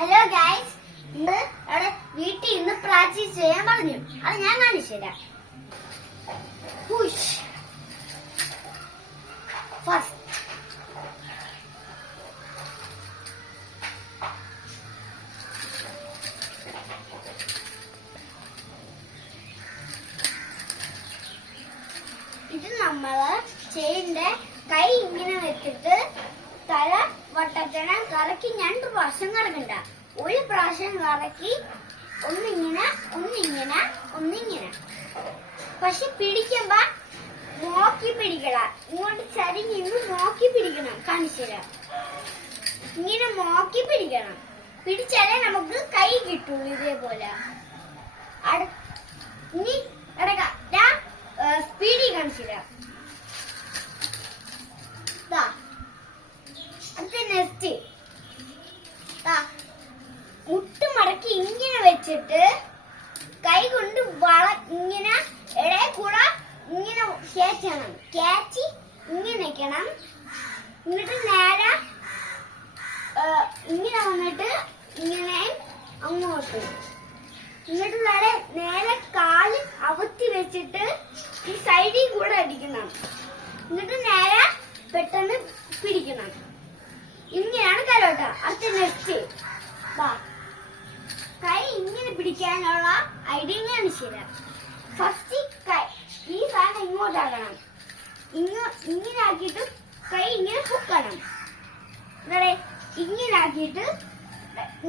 Hello guys, ഇന്ന് അവിടെ വീട്ടിൽ ഇന്ന് പ്രാക്ടീസ് ചെയ്യാൻ പറഞ്ഞു. അത് ഞാൻ കാണിച്ചു തരാം. പുഷ് ഫസ്റ്റ്, ഇത് നമ്മള് ചെയ്യേണ്ട കൈ ഇങ്ങനെ വെച്ചിട്ട് തല വട്ടത്തിനെ കറക്കി 2 പ്രാവശ്യം കറക്കണ്ട. ഒരു പ്രാവശ്യം കറക്കി ഒന്നിങ്ങനെ ഒന്നിങ്ങനെ ഒന്നിങ്ങനെ. പക്ഷെ പിടിക്കുമ്പോ നോക്കി പിടിക്കണം. ഇങ്ങോട്ട് ചരിഞ്ഞിന്ന് നോക്കി പിടിക്കണം. കാണിച്ചു തരാം. ഇങ്ങനെ നോക്കി പിടിക്കണം. പിടിച്ചാലേ നമുക്ക് കൈ കിട്ടുള്ളൂ. ഇതേപോലെ ഇനി ഇടക്കാം. ഞാൻ സ്പീഡിൽ കാണിച്ചു തരാം. അടുത്ത നെക്സ്റ്റ് മുട്ട് മടക്കി ഇങ്ങനെ വെച്ചിട്ട് കൈ കൊണ്ട് ഇങ്ങനെ ഇടയിൽ കൂടെ ഇങ്ങനെ കേച്ചണം. കേച്ചി ഇങ്ങനെ വെക്കണം. എന്നിട്ട് നേരെ ഇങ്ങനെ വന്നിട്ട് ഇങ്ങനെ അങ്ങോട്ട് എന്നിട്ട് നേരെ കാല് അവത്തി വെച്ചിട്ട് ഈ സൈഡിൽ കൂടെ അടിക്കണം. എന്നിട്ട് നേരെ പെട്ടെന്ന് പിടിക്കണം. ഇങ്ങനെയാണ് കരോട്ട. അടുത്ത നെക്സ്റ്റ് കൈ ഇങ്ങനെ പിടിക്കാനുള്ള ഐഡിയ കാണിച്ചു തരാം. ഫസ്റ്റ് കൈ ഈ സാധനം ഇങ്ങോട്ടാക്കണം. ഇങ്ങനെ ആക്കിയിട്ട് കൈ ഇങ്ങനെ പൊക്കണം. ഇങ്ങനെ ആക്കിയിട്ട്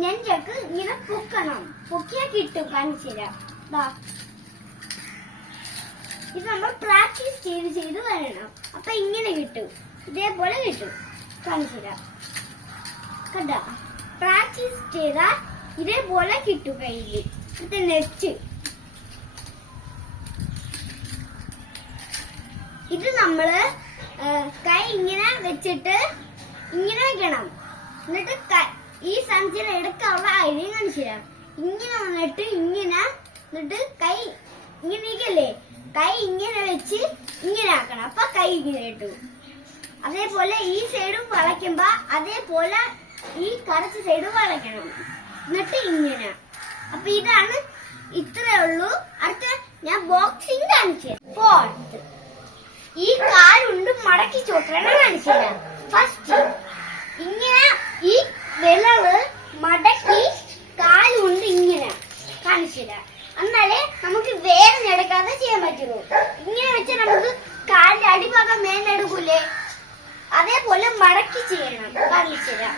നെഞ്ചക്ക് ഇങ്ങനെ പൊക്കണം. പൊക്കിയാ കിട്ടും. കാണിച്ചു തരാം. ഇത് നമ്മൾ പ്രാക്ടീസ് ചെയ്ത് വരണം. അപ്പൊ ഇങ്ങനെ കിട്ടും. ഇതേപോലെ കിട്ടും. കാണിച്ചു തരാം. കണ്ട, പ്രാക്ടീസ് ചെയ്താൽ ഇതേപോലെ കിട്ടും കയ്യിൽ. ഇത് നെക്സ്റ്റ് ഇത് നമ്മള് കൈ ഇങ്ങനെ വെച്ചിട്ട് ഇങ്ങനെ വെക്കണം. എന്നിട്ട് ഈ സഞ്ചിയുടെ എടുക്കാനുള്ള ഐഡിയ കാണിച്ചു തരാം. ഇങ്ങനെ വന്നിട്ട് ഇങ്ങനെ എന്നിട്ട് കൈ ഇങ്ങനെയൊക്കെയല്ലേ, കൈ ഇങ്ങനെ വെച്ച് ഇങ്ങനെ ആക്കണം. അപ്പൊ കൈ ഇങ്ങനെ കിട്ടും. അതേപോലെ ഈ സൈഡും വളയ്ക്കുമ്പോ അതേപോലെ ഈ കറച്ച സൈഡ് വളയ്ക്കണം. എന്നിട്ട് ഇങ്ങനെ. അപ്പൊ ഇതാണ്, ഇത്രേ ഉള്ളൂ. അടുത്ത ഞാൻ ബോക്സിംഗ് കാണിച്ചു. ഫോർത്ത് ഈ കാലുണ്ട് മടക്കി ചോട്ടണം കാണിച്ചു തരാം. ഫസ്റ്റ് ഇങ്ങനെ ഈ വിരല് മടക്കി കാലുണ്ട് ഇങ്ങനെ കാണിച്ചു തരാം. എന്നാലേ നമുക്ക് വേദന എടുക്കാതെ ചെയ്യാൻ പറ്റുള്ളൂ. ഇങ്ങനെ വെച്ചാൽ നമുക്ക് കാലിന്റെ അടിഭാഗം മേലെടുക്കൂലേ, അതേപോലെ മടക്കി ചെയ്യണം. കാണിച്ചു തരാം.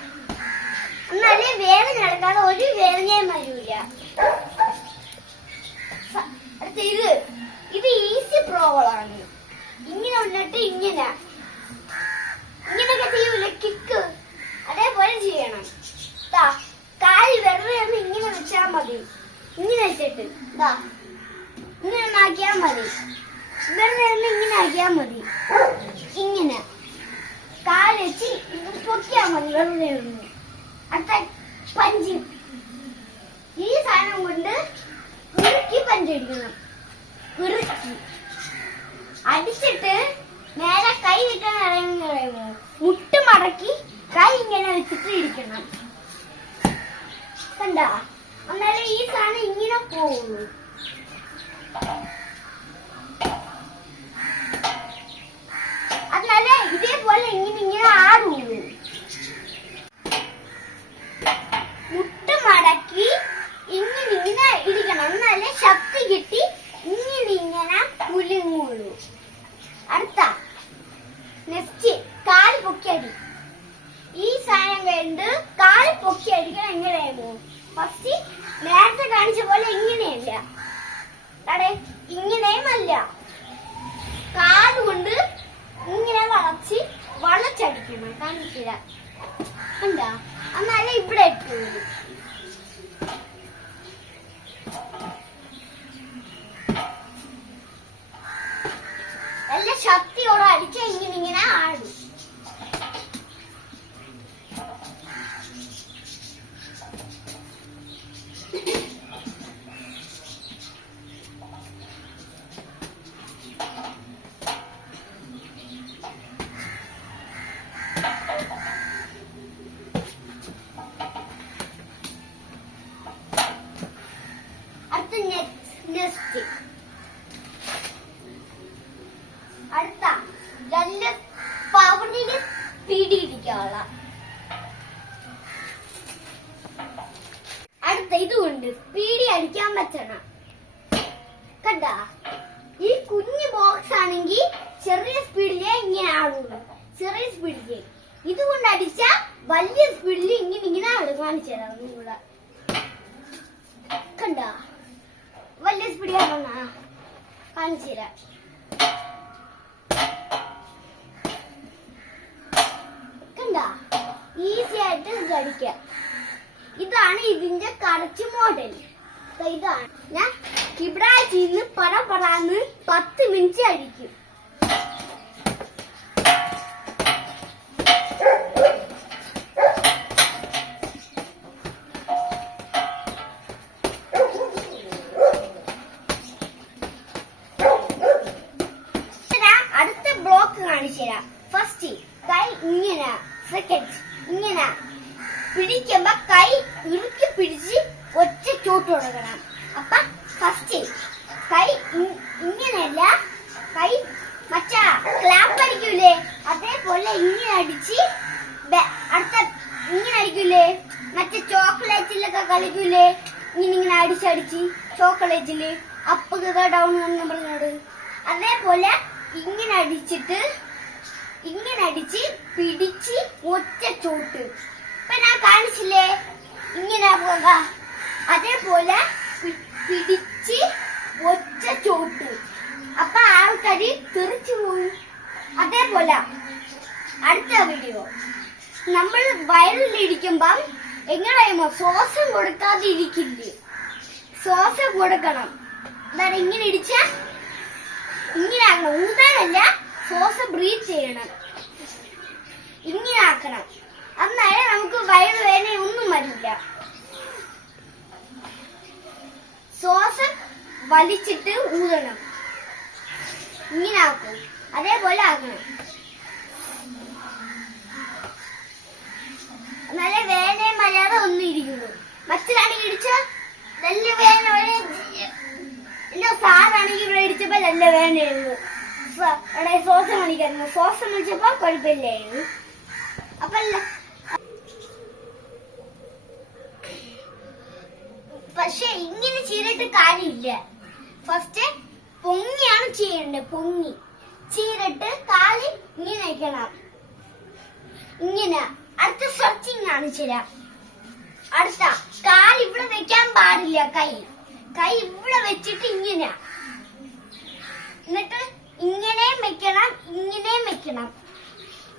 എന്നാലേ വേദന എടുക്കാതെ ഒരു വേദനയും വരൂല. അടുത്ത ഇത് ഈസി പ്രോബ്ലമാണ്. ഇങ്ങനെ വന്നിട്ട് ഇങ്ങനെയൊക്കെ ചെയ്യൂല, കിക്ക് അതേപോലെ ചെയ്യണം. കാല് വെറുതെ ഒന്ന് ഇങ്ങനെ വെച്ചാൽ മതി. ഇങ്ങനെ വെച്ചിട്ട് ഇങ്ങനെ ആക്കിയാൽ മതി. വെറുതെ ഒന്ന് ഇങ്ങനെ ആക്കിയാൽ മതി. ഇങ്ങനെ കാല് വെച്ച് പൊക്കിയാൽ മതി. വെറുതെ ഒന്ന്. അടുത്ത പഞ്ച്. ഈ സാധനം കൊണ്ട് ഇറുക്കി പഞ്ചടിക്കണം. ഇറുക്കി അടിച്ചിട്ട് നേരെ കൈ വെക്കാൻ പറയുമ്പോ മുട്ട് മടക്കി കൈ ഇങ്ങനെ വെച്ചിട്ട് ഇരിക്കണം. കണ്ട, എന്നാലേ ഈ സാധനം ഇങ്ങനെ പോവുള്ളൂ. എന്നാലേ ഇതേപോലെ ഇങ്ങനെ ആടുള്ളൂ. മുട്ട് മടക്കി ഇങ്ങനെ ഇരിക്കണം. എന്നാലേ ശക്തി കിട്ടി ഇങ്ങനെ കുലുങ്ങുള്ളൂ. അടുത്ത നെക്സ്റ്റ് കാല് പൊക്കിയടി. ഈ സാധനം കണ്ട് കാല് പൊക്കി അടിക്കണം. എങ്ങനെയായിരുന്നു? ഫസ്റ്റ് നേരത്തെ കാണിച്ച പോലെ ഇങ്ങനെയല്ല, ഇങ്ങനെയും അല്ല, കാലുകൊണ്ട് ഇങ്ങനെ വളച്ചടിക്കണം. കാണിച്ചില്ല. എന്താ, എന്നാലേ ഇവിടെ എത്തുള്ളൂ. നല്ല ശക്തിയോടെ അടിച്ച ഇങ്ങനെ ആടും. നെക്സ്റ്റ് അടുത്ത രണ്ട് പവനില് പിടിയിരിക്കാനുള്ള അടുത്ത ഇതുകൊണ്ട് പീടി അടിക്കാൻ പറ്റണം. കണ്ട ഈ കുഞ്ഞു ബോക്സ് ആണെങ്കിൽ ചെറിയ സ്പീഡിലേ ഇങ്ങനെ ആടുള്ളൂ. ചെറിയ സ്പീഡില് ഇതുകൊണ്ട് അടിച്ച വലിയ സ്പീഡിൽ ഇങ്ങനെ ആടും. കാണിച്ചു തരാം നിങ്ങളെ. കണ്ട വലിയ സ്പീഡിൽ കാണിച്ചു തരാം. കണ്ട ഈസി ആയിട്ട് ഇത് അടിക്കാം. ഇതാണ് ഇതിന്റെ കറക്റ്റ് മോഡൽ. ഇതാണ് ഞാൻ ഇവിടെ നിന്ന് പറന്ന് 10 മിനിറ്റ് അടിക്കും. അടുത്ത ബ്ലോക്ക് കാണിച്ചു തരാം. ഫസ്റ്റ് കൈ ഇങ്ങനെ, സെക്കൻഡ് ഇങ്ങനെ പിടിക്കുമ്പോ കൈ ഇറുക്കി പിടിച്ച് ഒറ്റ ചോട്ട് കൊടുക്കണം. അപ്പൊ ഫസ്റ്റ് കൈ ഇങ്ങനെയല്ല, കൈ മച്ചാ ക്ലാപ്പ് അടിക്കൂലേ അതേപോലെ ഇങ്ങനെ അടിച്ച് അടുത്ത ഇങ്ങനെ അടിക്കൂലേ, മറ്റേ ചോക്ലേറ്റിലൊക്കെ കളിക്കൂലേ, ഇങ്ങനെ അടിച്ചടിച്ച് ചോക്ലേറ്റില് അപ്പ് ഡൗൺ എന്ന് പറഞ്ഞോട് അതേപോലെ ഇങ്ങനെ അടിച്ചിട്ട് ഇങ്ങനെ അടിച്ച് പിടിച്ച് ഒറ്റ ചോട്ട്. ഇപ്പൊ ഞാൻ കാണിച്ചില്ലേ ഇങ്ങനെ പോക, അതേപോലെ പിടിച്ച് ഒറ്റ ചോട്ട്. അപ്പൊ ആൾക്കാര് തെറിച്ചു പോകും. അതേപോലെ അടുത്ത വീഡിയോ നമ്മൾ വയറിലിരിക്കുമ്പം എങ്ങനെയുമോ ശ്വാസം കൊടുക്കാതെ ഇരിക്കില്ലേ, ശ്വാസം കൊടുക്കണം. എന്താണ് ഇങ്ങനെ ഇടിച്ച ഇങ്ങനെ ആക്കണം. ഊതാനല്ല, ശ്വാസം ബ്രീത്ത് ചെയ്യണം. ഇങ്ങനെ ആക്കണം. അന്നേരം നമുക്ക് വയറുവേദന ഒന്നും വരില്ല. ശ്വാസം വലിച്ചിട്ട് ഊതണം. ഇങ്ങനെ ആക്കും. അതേപോലെ ആക്കണം. നല്ല വേദനയും മര്യാദ ഒന്നും ഇരിക്കുന്നു. മറ്റൊരാണെങ്കിൽ ഇടിച്ച നല്ല വേദന വരെ. എന്റെ സാറാണെങ്കിൽ ഇവിടെ ഇടിച്ചപ്പോ നല്ല വേദനയായിരുന്നു. ശ്വാസം വലിക്കായിരുന്നു. ശ്വാസം വലിച്ചപ്പോ കുഴപ്പമില്ലായിരുന്നു. അപ്പൊ പക്ഷെ ഇങ്ങനെ ചെയ്തിട്ട് കാര്യമില്ല. ഫസ്റ്റ് പൊങ്ങിയാണ് ചെയ്യേണ്ടത്. പൊങ്ങി ചെയ്തിട്ട് കാല് ഇങ്ങനെ വെക്കണം. ഇങ്ങനെ അടുത്ത സ്ട്രെച്ചിങ് കാണിച്ചു തരാം. അടുത്ത കാല് ഇവിടെ വെക്കാൻ പാടില്ല. കൈ ഇവിടെ വെച്ചിട്ട് ഇങ്ങനെ, എന്നിട്ട് ഇങ്ങനെയും വെക്കണം, ഇങ്ങനെയും വെക്കണം.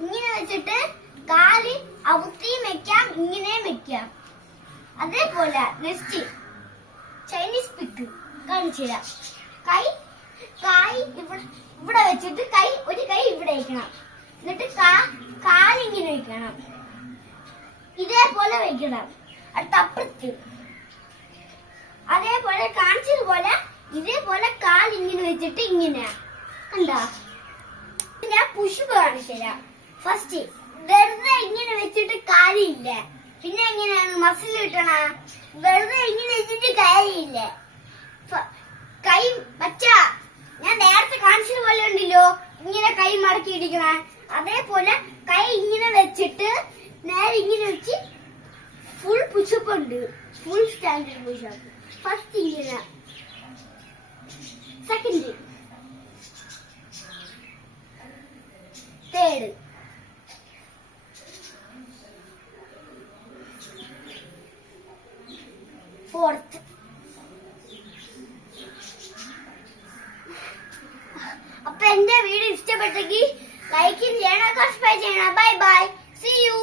ഇങ്ങനെ വെച്ചിട്ട് കാല് അവുത്തിയും വെക്കാം, ഇങ്ങനെയും വെക്കാം. അതേപോലെ നെക്സ്റ്റ് ചൈനീസ് പിക്ക് കാണിച്ചു തരാം. കൈ ഇവിടെ വെച്ചിട്ട് ഒരു കൈ ഇവിടെ വെക്കണം. എന്നിട്ട് കാലിങ്ങനെ വെക്കണം. ഇതേപോലെ വെക്കണം. അടുത്ത അപ്പുറത്ത് അതേപോലെ കാണിച്ചതുപോലെ ഇതേപോലെ കാലിങ്ങനെ വെച്ചിട്ട് ഇങ്ങനെ. കണ്ടാ ഞാൻ പുഷപ്പ് കാണിച്ചു തരാം. ഫസ്റ്റ് വെറുതെ ഇങ്ങനെ വെച്ചിട്ട് കാര്യമില്ല. പിന്നെ എങ്ങനെയാണ് മസിൽ കിട്ടണ? വെറുതെ ഇങ്ങനെ വെച്ചിട്ട് കാര്യമില്ല. കൈ മച്ചാ ഞാൻ നേരത്തെ കാണിച്ചതുപോലെ ഉണ്ടല്ലോ, ഇങ്ങനെ കൈ മടക്കി ഇടിക്കണ. അതേപോലെ കൈ ഇങ്ങനെ വെച്ചിട്ട് നേരെ ഇങ്ങനെ വെച്ച് ഫുൾ പുഷപ്പ് ഉണ്ട്. Full standard pushup. ഫസ്റ്റ് ഇങ്ങനെ, സെക്കൻഡ്, തേർഡ്, ഫോർത്ത്. അപ്പൊ എന്റെ വീഡിയോ ഇഷ്ടപ്പെട്ടെങ്കിൽ ലൈക്ക് ചെയ്യണം, സബ്സ്ക്രൈബ് ചെയ്യണം. Bye bye, see U.